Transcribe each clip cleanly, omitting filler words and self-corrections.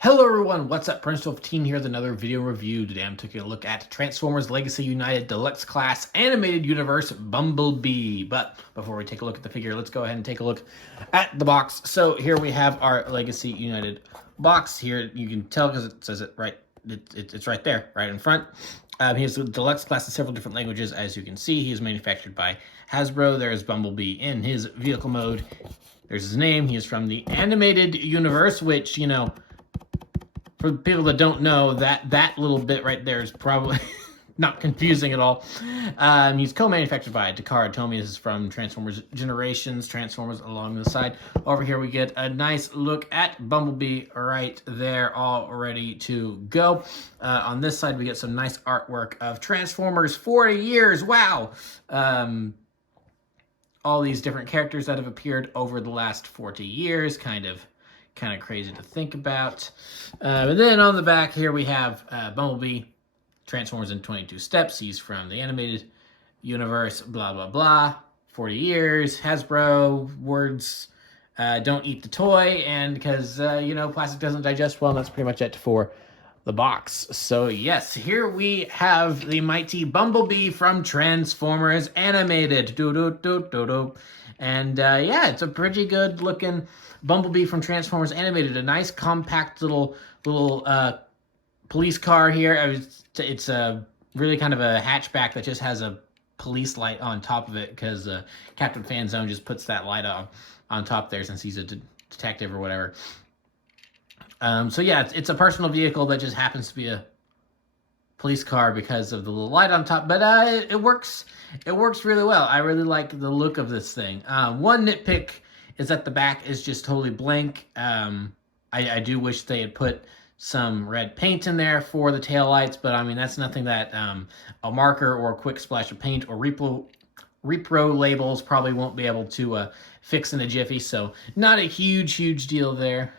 Hello everyone, what's up? Prince15 here with another video review. Today I'm taking a look at Transformers Legacy United Deluxe Class Animated Universe Bumblebee. But before we take a look at the figure, let's go ahead and take a look at the box. So here we have our Legacy United box. Here you can tell because it says it right, it's right there, right in front. He has the Deluxe Class in several different languages. As you can see, he is manufactured by Hasbro. There is Bumblebee in his vehicle mode. There's his name. He is from the animated universe, which, you know, for people that don't know, that little bit right there is probably not confusing at all. He's co-manufactured by Takara Tomy. This is from Transformers Generations, Transformers along the side. Over here we get a nice look at Bumblebee right there, all ready to go. On this side we get some nice artwork of Transformers 40 years. Wow! All these different characters that have appeared over the last 40 years, kind of crazy to think about. And then on the back here we have Bumblebee, Transformers in 22 steps. He's from the animated universe, blah, blah, blah. 40 years, Hasbro, words, don't eat the toy, and because, you know, plastic doesn't digest well, and that's pretty much it for the box. So yes, here we have the mighty Bumblebee from Transformers Animated. And yeah, it's a pretty good looking Bumblebee from Transformers Animated. A nice compact little police car here. It's a really kind of a hatchback that just has a police light on top of it because Captain Fanzone just puts that light on top there since he's a detective or whatever. So yeah, it's a personal vehicle that just happens to be a police car because of the little light on top, but it works really well. I really like the look of this thing. One nitpick is that the back is just totally blank. I do wish they had put some red paint in there for the taillights, but I mean, that's nothing that a marker or a quick splash of paint or repro labels probably won't be able to fix in a jiffy, so not a huge deal there.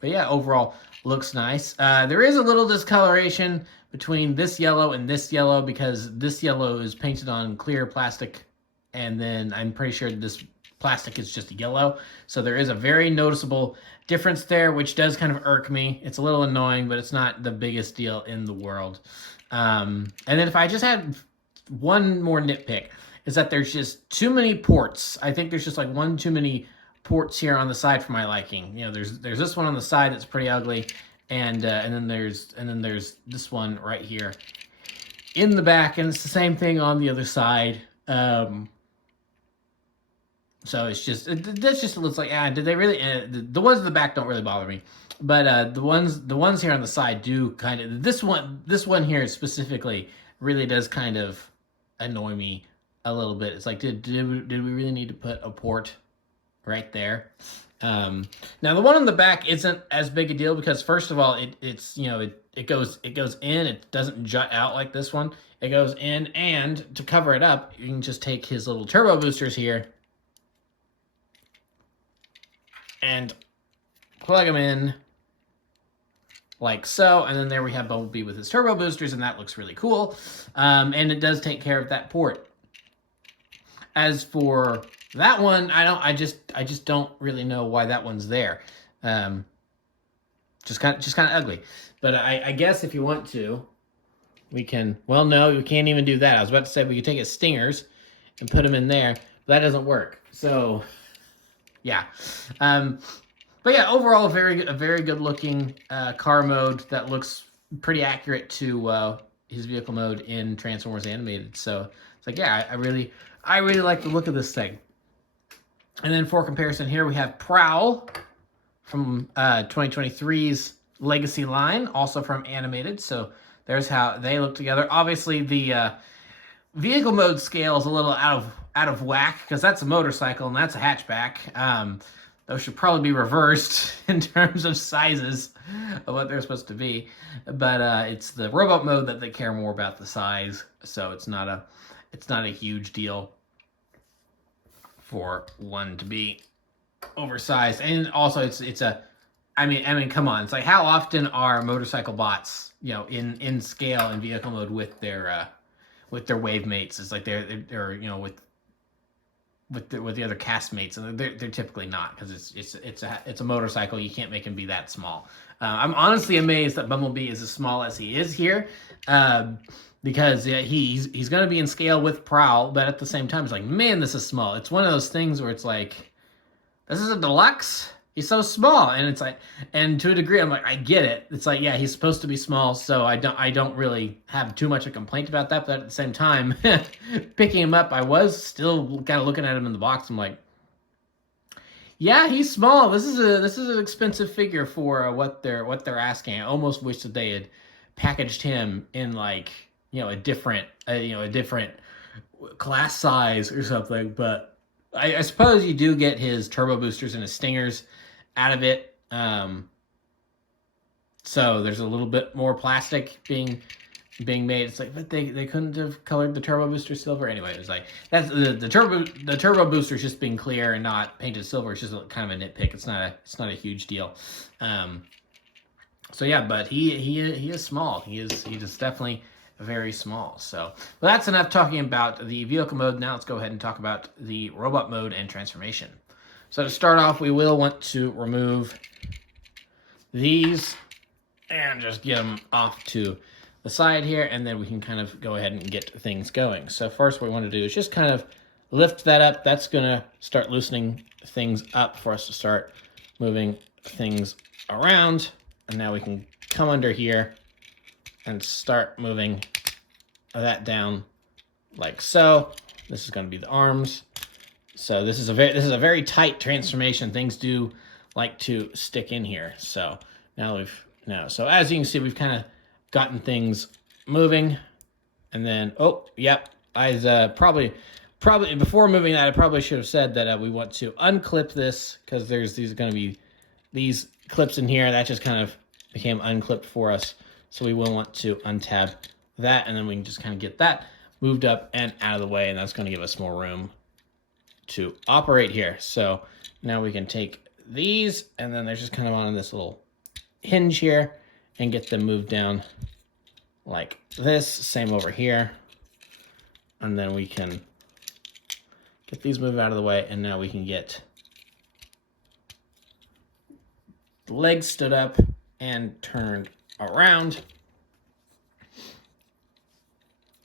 But yeah, overall, looks nice. There is a little discoloration between this yellow and this yellow because this yellow is painted on clear plastic, and then I'm pretty sure this plastic is just yellow. So there is a very noticeable difference there, which does kind of irk me. It's a little annoying, but it's not the biggest deal in the world. And then if I just had one more nitpick, is that there's just too many ports. I think there's just like one too many ports here on the side for my liking. You know, there's this one on the side that's pretty ugly, and then there's this one right here in the back, and it's the same thing on the other side. So it's just this just looks like did they really? The ones in the back don't really bother me, but the ones here on the side do kind of. This one here specifically really does kind of annoy me a little bit. It's like did we really need to put a port right there? Now the one on the back isn't as big a deal because first of all it's you know it goes in, it doesn't jut out like this one. It goes in, and to cover it up you can just take his little turbo boosters here and plug them in like so, and then there we have Bumblebee with his turbo boosters, and that looks really cool. And it does take care of that port. As for that one, I just don't really know why that one's there. Just kind of ugly. But I guess if you want to, we can. Well, no, we can't even do that. I was about to say we could take his stingers and put them in there, but that doesn't work. So, yeah. But yeah, overall, a very good looking car mode that looks pretty accurate to his vehicle mode in Transformers Animated. So it's like, yeah, I really like the look of this thing. And then for comparison here, we have Prowl from 2023's Legacy line, also from Animated. So there's how they look together. Obviously, the vehicle mode scale is a little out of whack because that's a motorcycle and that's a hatchback. Those should probably be reversed in terms of sizes of what they're supposed to be. But it's the robot mode that they care more about the size, so it's not a huge deal for one to be oversized. And also it's a I mean come on, it's like how often are motorcycle bots, you know, in scale in vehicle mode with their wave mates? It's like they're you know, with with the other castmates, and they're typically not, because it's a motorcycle. You can't make him be that small. I'm honestly amazed that Bumblebee is as small as he is here, because yeah, he's going to be in scale with Prowl, but at the same time, it's like, man, this is small. It's one of those things where it's like, this is a deluxe. He's so small, and it's like, and to a degree, I'm like, I get it. It's like, yeah, he's supposed to be small, so I don't really have too much of a complaint about that. But at the same time, picking him up, I was still kind of looking at him in the box. I'm like, yeah, he's small. This is an expensive figure for what they're asking. I almost wish that they had packaged him in like, a different class size or something. But I suppose you do get his turbo boosters and his stingers out of it. So there's a little bit more plastic being made. It's like, but they couldn't have colored the turbo booster silver anyway. It was like, that's the turbo booster is just being clear and not painted silver. It's just kind of a nitpick. It's not a huge deal. So yeah, but he is small. He is definitely very small. So, well, that's enough talking about the vehicle mode. Now let's go ahead and talk about the robot mode and transformation. So to start off, we will want to remove these and just get them off to the side here, and then we can kind of go ahead and get things going. So first what we want to do is just kind of lift that up. That's going to start loosening things up for us to start moving things around. And now we can come under here and start moving that down like so. This is going to be the arms. So this is a very tight transformation. Things do like to stick in here. So so as you can see, we've kind of gotten things moving. And then, oh, yep, I probably before moving that, I probably should have said that we want to unclip this, because there's going to be these clips in here that just kind of became unclipped for us. So we will want to untab that, and then we can just kind of get that moved up and out of the way, and that's going to give us more room to operate here. So now we can take these, and then they're just kind of on this little hinge here, and get them moved down like this. Same over here. And then we can get these moved out of the way, and now we can get the legs stood up and turned around.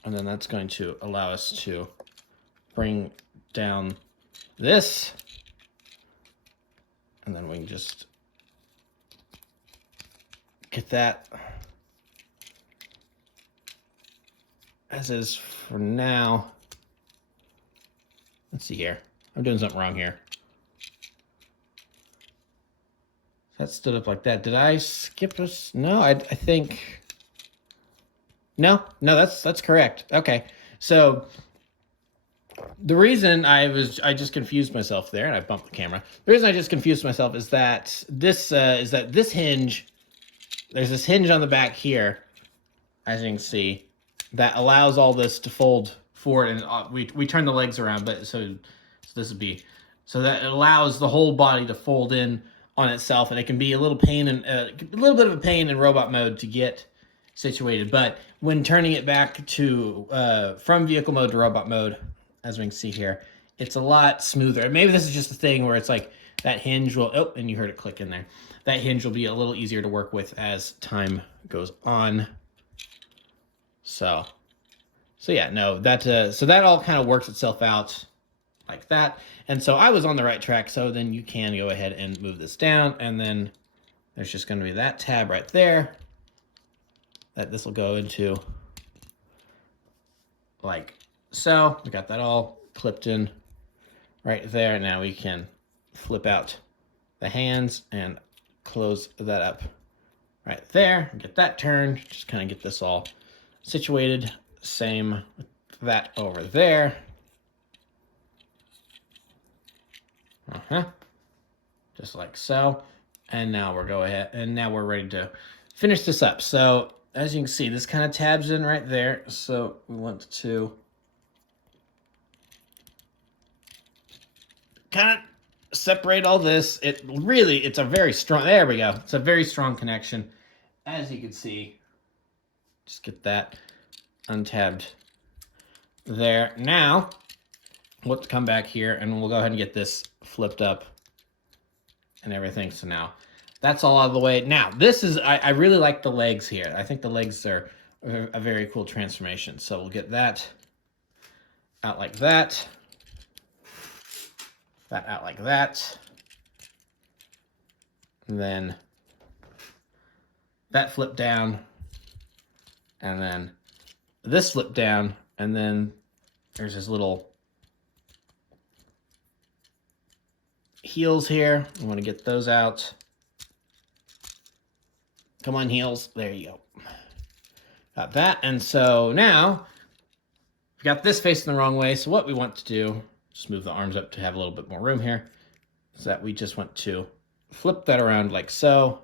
And then that's going to allow us to bring down this. And then we can just get that as is for now. Let's see here. I'm doing something wrong here. That stood up like that. Did I skip us? No, I think... No, that's correct. Okay, so the reason I just confused myself there, and I bumped the camera. The reason I just confused myself is that this hinge, there's this hinge on the back here, as you can see, that allows all this to fold forward, and we turn the legs around, but so this would be, so that it allows the whole body to fold in on itself, and it can be a little pain and a little bit of a pain in robot mode to get situated. But when turning it back to from vehicle mode to robot mode, as we can see here, it's a lot smoother. Maybe this is just a thing where it's like that hinge will, oh, and you heard it click in there. That hinge will be a little easier to work with as time goes on. So yeah, no, so that all kind of works itself out like that. And so I was on the right track. So then you can go ahead and move this down, and then there's just going to be that tab right there that this will go into like so. We got that all clipped in right there. Now we can flip out the hands and close that up right there. Get that turned. Just kind of get this all situated. Same with that over there. Just like so. And now we're ready to finish this up. So as you can see, this kind of tabs in right there. So we want to kind of separate all this. It's a very strong, there we go. It's a very strong connection. As you can see, just get that untabbed there. Now, let's come back here and we'll go ahead and get this flipped up and everything. So now that's all out of the way. Now this is, I really like the legs here. I think the legs are a very cool transformation. So we'll get that out like that. That out like that. And then that flip down. And then this flip down. And then there's his little heels here. I want to get those out. Come on, heels. There you go. Got that. And so now we've got this facing the wrong way. So what we want to do, just move the arms up to have a little bit more room here, is that we just want to flip that around like so,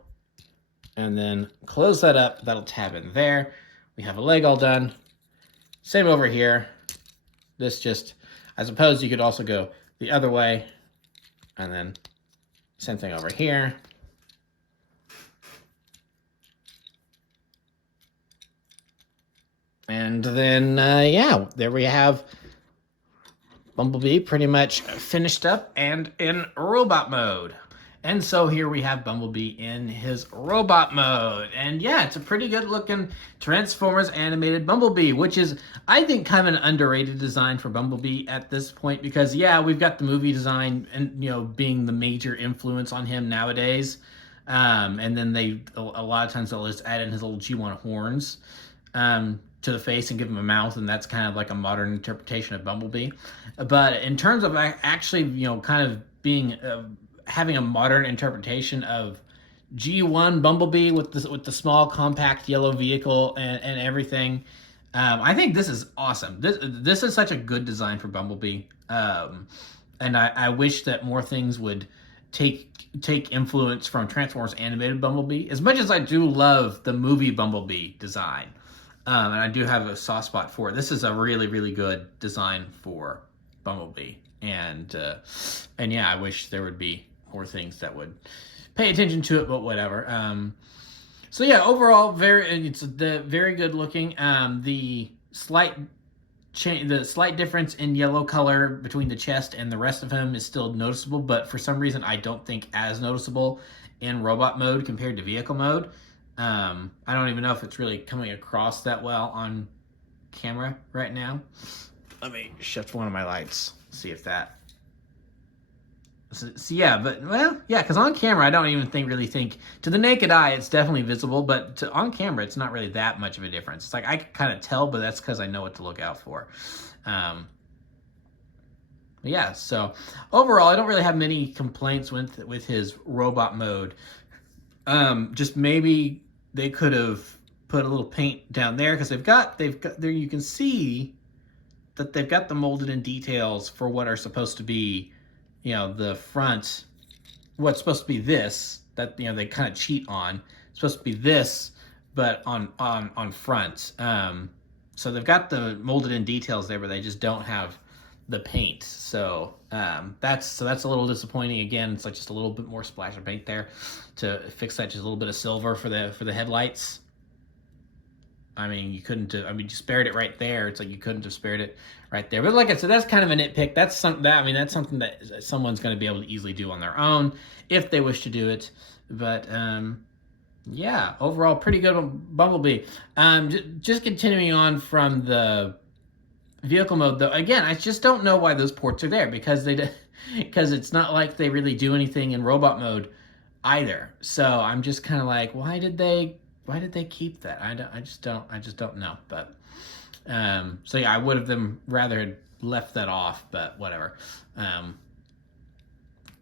and then close that up. That'll tab in there. We have a leg all done. Same over here. This just, I suppose you could also go the other way, and then same thing over here. And then, yeah, there we have Bumblebee pretty much finished up and in robot mode. And so here we have Bumblebee in his robot mode. And yeah, it's a pretty good looking Transformers animated Bumblebee, which is, I think, kind of an underrated design for Bumblebee at this point, because yeah, we've got the movie design and, you know, being the major influence on him nowadays. And then a lot of times they'll just add in his little G1 horns to the face and give him a mouth, and that's kind of like a modern interpretation of Bumblebee. But in terms of actually, you know, kind of being having a modern interpretation of G1 Bumblebee with the small compact yellow vehicle and everything, I think this is awesome. This is such a good design for Bumblebee, and I wish that more things would take influence from Transformers animated Bumblebee. As much as I do love the movie Bumblebee design, and I do have a soft spot for it, this is a really, really good design for Bumblebee. And yeah, I wish there would be more things that would pay attention to it, but whatever. So yeah, overall, it's very good looking. The slight difference in yellow color between the chest and the rest of him is still noticeable, but for some reason I don't think as noticeable in robot mode compared to vehicle mode. I don't even know if it's really coming across that well on camera right now. Let me shift one of my lights, see if that. So yeah, but well, yeah, because on camera I don't even really think to the naked eye it's definitely visible, but on camera it's not really that much of a difference. It's like I can kind of tell, but that's because I know what to look out for. Yeah, so overall I don't really have many complaints with his robot mode. Just maybe they could have put a little paint down there, because they've got there, you can see that they've got the molded in details for what are supposed to be, you know, the front, what's supposed to be this, that, you know, they kind of cheat on. It's supposed to be this, but on front. So they've got the molded in details there, but they just don't have the paint. So that's a little disappointing. Again, it's like just a little bit more splash of paint there to fix that, just a little bit of silver for the headlights. I mean, you couldn't have, I mean, you spared it right there. It's like you couldn't have spared it right there. But like I said, that's kind of a nitpick. That's something that someone's going to be able to easily do on their own if they wish to do it. But yeah, overall, pretty good Bumblebee. Just continuing on from the vehicle mode, though, again, I just don't know why those ports are there, because because it's not like they really do anything in robot mode either. So I'm just kind of like, why did they keep that? I just don't know. But so yeah, I would have rather had left that off, but whatever.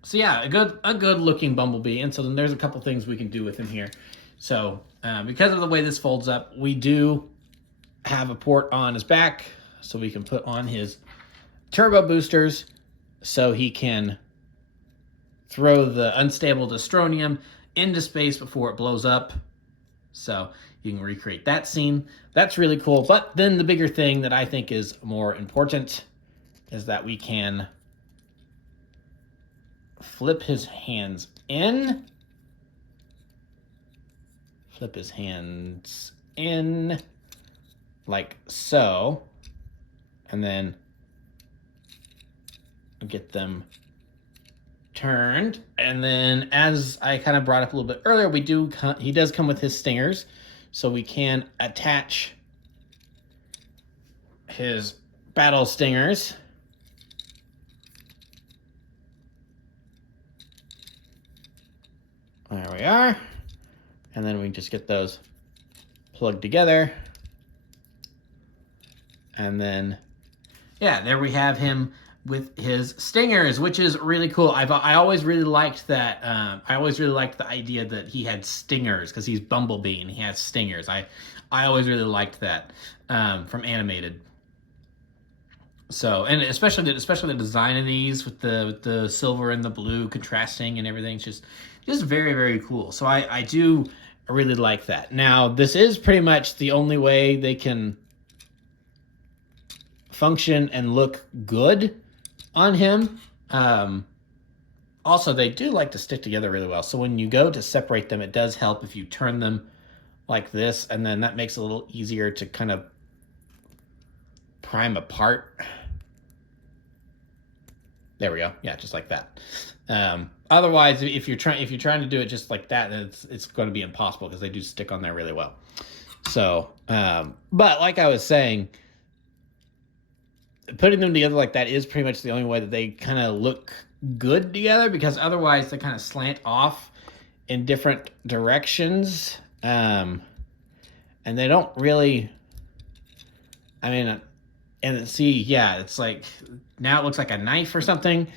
So yeah, a good looking Bumblebee. And so then there's a couple things we can do with him here. So because of the way this folds up, we do have a port on his back, so we can put on his turbo boosters so he can throw the unstable Destronium into space before it blows up. So you can recreate that scene. That's really cool. But then the bigger thing that I think is more important is that we can flip his hands in. Flip his hands in like so. And then get them turned. And then, as I kind of brought up a little bit earlier, he does come with his stingers, so we can attach his battle stingers. There we are. And then we just get those plugged together. And then, yeah, there we have him with his stingers, which is really cool. I always really liked that. I always really liked the idea that he had stingers, because he's Bumblebee and he has stingers. I always really liked that from animated. So, and especially the design of these with the silver and the blue contrasting and everything, it's just very, very cool. So I do really like that. Now, this is pretty much the only way they can function and look good on him. Also, they do like to stick together really well. So when you go to separate them, it does help if you turn them like this, and then that makes it a little easier to kind of prime apart. There we go. Yeah, just like that. Otherwise, if you're trying to do it just like that, then it's going to be impossible, because they do stick on there really well. So, but like I was saying, putting them together like that is pretty much the only way that they kind of look good together, because otherwise they kind of slant off in different directions. And they don't really, I mean, and see, yeah, it's like, now it looks like a knife or something.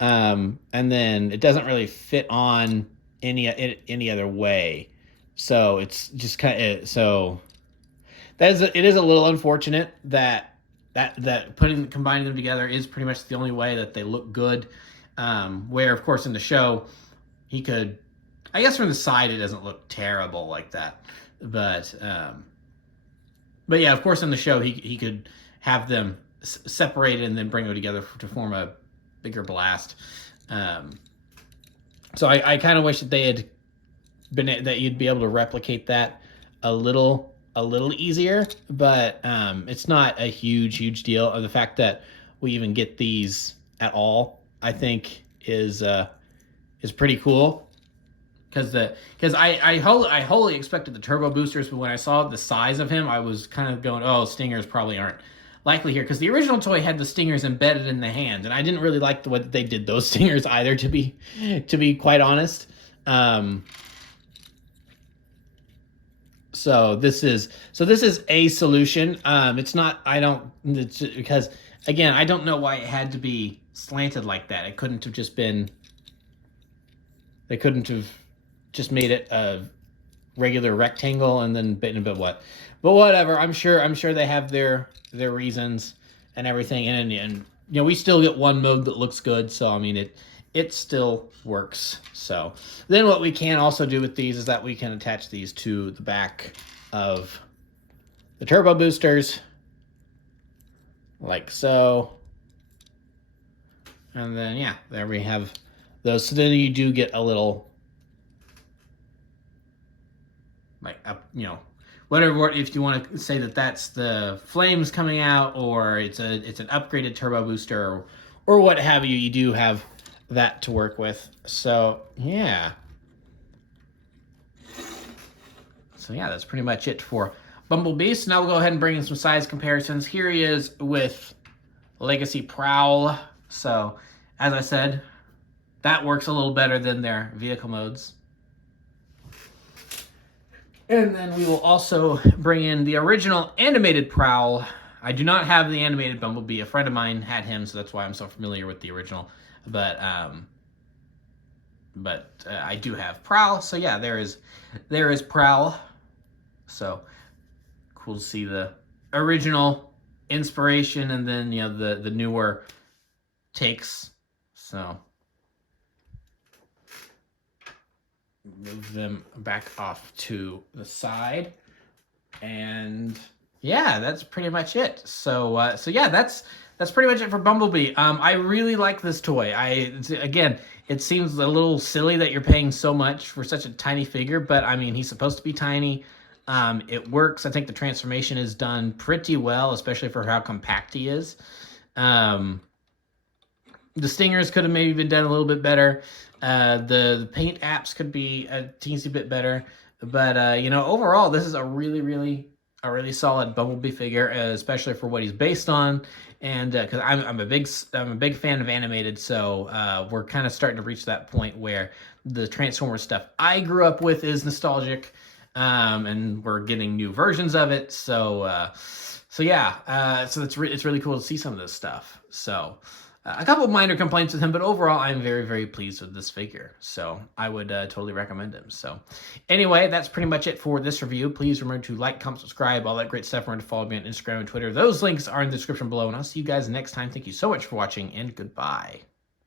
And then it doesn't really fit on any other way. So it's just kind of, so it is a little unfortunate that combining them together is pretty much the only way that they look good. Where, of course, in the show, he could, I guess from the side it doesn't look terrible like that, but yeah, of course in the show he could have them separated and then bring them together to form a bigger blast. So I kind of wish that they had that you'd be able to replicate that a little easier, but it's not a huge deal. Of the fact that we even get these at all, I think is pretty cool. Because I wholly expected the turbo boosters, but when I saw the size of him, I was kind of going, oh, stingers probably aren't likely here, because the original toy had the stingers embedded in the hand, and I didn't really like the way that they did those stingers either, to be quite honest. So this is a solution. It's not. It's because, again, I don't know why it had to be slanted like that. It couldn't have just been. They couldn't have just made it a regular rectangle and then bitten, but whatever. I'm sure they have their reasons and everything, and you know, we still get one mode that looks good. So I mean, it still works. So then what we can also do with these is that we can attach these to the back of the turbo boosters, like so. And then, yeah, there we have those. So then you do get a little, like, you know, whatever, if you want to say that that's the flames coming out, or it's an upgraded turbo booster, or what have you, you do have that to work with. So yeah, that's pretty much it for Bumblebee. So now we'll go ahead and bring in some size comparisons. Here he is with Legacy Prowl. So as I said, that works a little better than their vehicle modes. And then we will also bring in the original animated Prowl. I do not have the animated Bumblebee. A friend of mine had him, so that's why I'm so familiar with the original. But I do have Prowl. So yeah, there is Prowl. So cool to see the original inspiration, and then, you know, the newer takes. So move them back off to the side, and yeah, that's pretty much it. So yeah, that's pretty much it for Bumblebee. I really like this toy. Again, it seems a little silly that you're paying so much for such a tiny figure, but I mean, he's supposed to be tiny. It works. I think the transformation is done pretty well, especially for how compact he is. The stingers could have maybe been done a little bit better. The paint apps could be a teensy bit better. But you know, overall, this is a really solid Bumblebee figure, especially for what he's based on. And because I'm a big fan of animated, so we're kind of starting to reach that point where the Transformers stuff I grew up with is nostalgic, and we're getting new versions of it. So yeah, so it's really cool to see some of this stuff. So. A couple of minor complaints with him, but overall, I'm very pleased with this figure. So I would totally recommend him. So anyway, that's pretty much it for this review. Please remember to like, comment, subscribe, all that great stuff. Remember to follow me on Instagram and Twitter. Those links are in the description below, and I'll see you guys next time. Thank you so much for watching, and goodbye.